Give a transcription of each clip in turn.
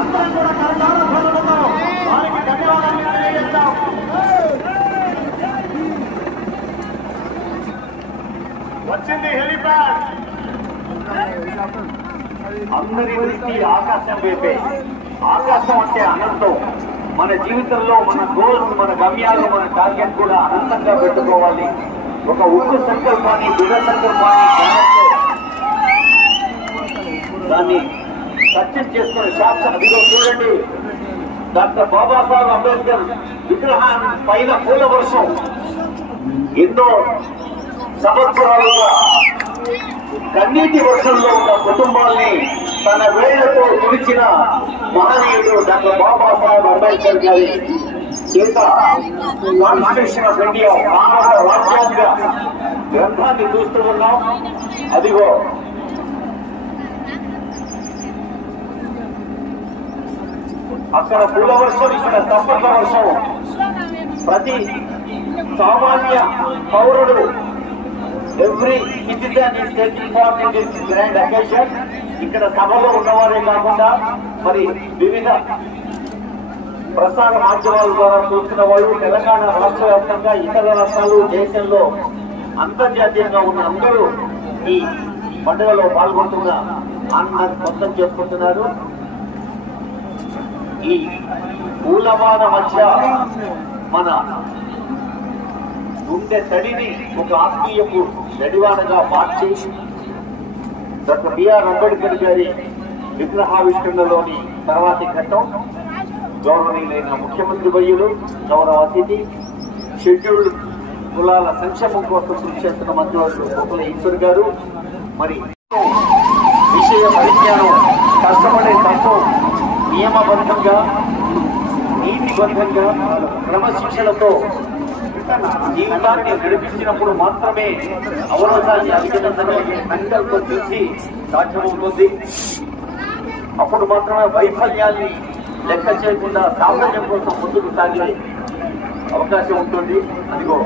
అందరం కూడా కరతాళ ధ్వనులతో వారికి ధన్యవాదాలు తెలియజేస్తాం. వచ్చింది హెలిప్యాడ్. అందరి దృష్టి ఆకాశం వైపే. ఆకాశం అంటే అనంతం. మన జీవితంలో మన గోల్స్, మన గమ్యాలు, మన టార్గెట్ కూడా అనంతంగా పెట్టుకోవాలి. ఒక ఉక్కు సంకల్పాన్ని, దృఢ సంకల్పాన్ని దాన్ని సక్సెస్ చేసుకునే శాస్త్రం అదిగో చూడండి. డాక్టర్ బాబాసాహెబ్ అంబేద్కర్ విగ్రహాన్ని పైన పూల వర్షం ఎన్నో సంవత్సరాలుగా కన్నీటి వర్షంలో ఉన్న కుటుంబాల్ని తన వేళ్లతో తుడిచిన మహనీయుడు డాక్టర్ బాబాసాహెబ్ అంబేద్కర్ గారి చేత కాన్స్టిట్యూషన్ ఆఫ్ ఇండియా భారత రాజ్యాంగ గ్రంథాన్ని చూస్తూ ఉన్నాం. అదిగో అక్కడ పూల వర్షం, ఇక్కడ తప్పట్ల వర్షం. ప్రతి సామాన్య పౌరుడు every citizen is taking part in this grand occasion. ఇక్కడ సభలో ఉన్నవారే కాకుండా మరి వివిధ ప్రసార మాధ్యమాల ద్వారా చూస్తున్న వాళ్ళు తెలంగాణ రాష్ట్ర వ్యాప్తంగా ఇతర రాష్ట్రాలు, దేశంలో అంతర్జాతీయంగా ఉన్న అందరూ ఈ పండుగలో పాల్గొంటున్న ఆనందాన్ని మొత్తం చేసుకుంటున్నారు. ఈ పూలమాల మధ్య మన గుండె తడిని ఒక ఆత్మీయపు నడివాడగా మార్చి డాక్టర్ బిఆర్ అంబేద్కర్ గారి విగ్రహావిష్కరణలోని తర్వాతి ఘట్టం గౌరవనీయులైన ముఖ్యమంత్రి వర్యులు, గౌరవ అతిథి, షెడ్యూల్డ్ కులాల సంక్షేమం కోసం కృషి చేస్తున్న మంత్రివర్యులు కోకుల ఈశ్వర్ గారు, మరి విషయ పరిజ్ఞానం, కష్టపడే తత్వం, నియమబద్ధంగా, నీతిబద్ధంగా, క్రమశిక్షణతో జీవితాన్ని నడిపించినప్పుడు మాత్రమే అవరోధాన్ని అధిగమించడం సంకల్పం చూసి సాధ్యమవుతుంది. అప్పుడు మాత్రమే వైఫల్యాన్ని లెక్క చేయకుండా సాఫల్యం కోసం ముందుకు సాగే అవకాశం ఉంటుంది. అదిగో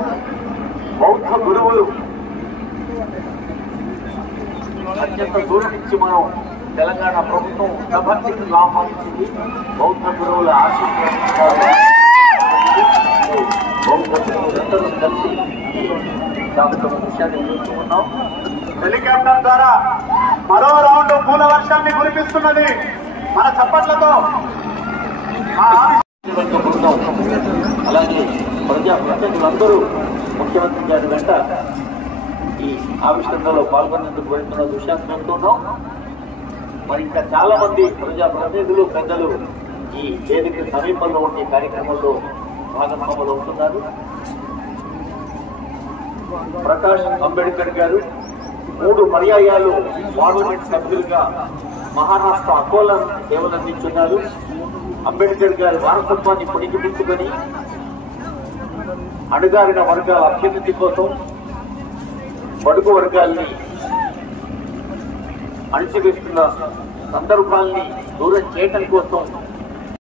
బౌద్ధ గురువులు అత్యంత దూరం నుంచి మనం తెలంగాణ ప్రభుత్వం సభకి ఆహ్వానించింది. బౌద్ధ గురువుల ఆశీర్వాదాలు బౌద్ధ గురువులందరూ కలిసి విషయాన్ని చూస్తూ ఉన్నాం. హెలికాప్టర్ ద్వారా మరో రౌండ్ పూల వర్షాన్ని కురిపిస్తున్నది మన చప్పట్లతో. అలాగే ప్రజాప్రతినిధులందరూ ముఖ్యమంత్రి గారి వెంట ఈ ఆవిష్కరణలో పాల్గొనేందుకు వెళ్తున్న దృశ్యాన్ని చూస్తున్నాం. మరి ఇంకా చాలా మంది ప్రజాప్రతినిధులు, పెద్దలు ఈ వేదిక సమీపంలో ఉండే కార్యక్రమంలో భాగస్వాములు ఉంటున్నారు. ప్రకాష్ అంబేద్కర్ గారు 3 పర్యాయాలు పార్లమెంట్ సభ్యులుగా మహారాష్ట్ర అకోలా సేవలందించున్నారు. అంబేద్కర్ గారి వారసత్వాన్ని పుణికిపుచ్చుకొని అణగారిన వర్గాల అభ్యున్నతి కోసం, బడుగు వర్గాల్ని అణిచివేస్తున్న సందర్భాల్ని దూరం చేయటం కోసం